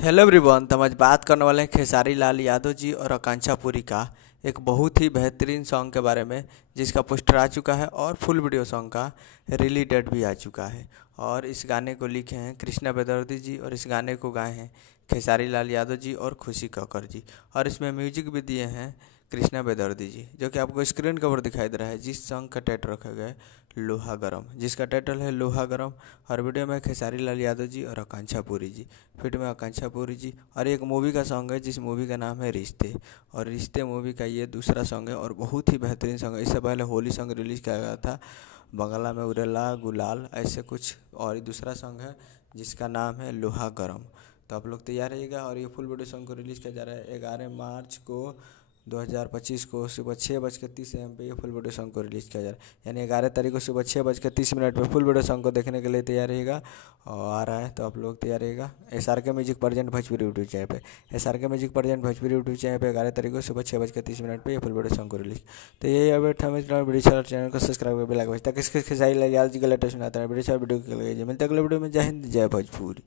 Hello everyone. तो हम आज बात करने वाले हैं खेसारी लाल यादव जी और आकांक्षा पुरी का एक बहुत ही बेहतरीन सॉन्ग के बारे में, जिसका पोस्टर आ चुका है और फुल वीडियो सॉन्ग का रिलीज डेट भी आ चुका है। और इस गाने को लिखे हैं कृष्णा बेदर्दी जी और इस गाने को गाए हैं खेसारी लाल यादव जी और खुशी कक्कर जी। और इसमें म्यूजिक भी दिए हैं कृष्णा बेदर्दी जी, जो कि आपको स्क्रीन कवर दिखाई दे रहा है। जिस सॉन्ग का टाइटल रखा गया है लोहा गरम, जिसका टाइटल है लोहा गरम। और वीडियो में खेसारी लाल यादव जी और आकांक्षा पुरी जी, फिट में आकांक्षा पुरी जी। और एक मूवी का सॉन्ग है जिस मूवी का नाम है रिश्ते, और रिश्ते मूवी का ये दूसरा सॉन्ग है और बहुत ही बेहतरीन सॉन्ग है। इससे पहले होली सॉन्ग रिलीज किया गया था, बंगला में उड़ेला गुलाल ऐसे कुछ, और ये दूसरा सॉन्ग है जिसका नाम है लोहा गरम। तो आप लोग तैयार रहिएगा। और ये फुल वीडियो सॉन्ग को रिलीज़ किया जा रहा है 11 मार्च को 2025 को सुबह 6:30 AM पे ये फुल वीडियो सॉन्ग को रिलीज़ किया जा रहा है। यानी 11 तारीख को सुबह 6:30 पे फुल वीडियो सॉन्ग को देखने के लिए तैयार रहिएगा। और आ रहा है तो आप लोग तैयार रहिएगा। SRK music present Bhojpuri YouTube channel पे, SRK music present Bhojpuri YouTube channel पे 11 तारीख को सुबह 6:30 पे ये फुल वीडियो सॉन्ग को रिलीज। तो यही अपडेट हमें वीडियो चैनल को सब्सक्राइब कर बेल आइकन ताकि इसके खेसारी लाल यादव जी का लेटेस्ट सुनाता है वीडियो के लिए। मिलते अगले वीडियो में। जय हिंद जय भोजपुरी।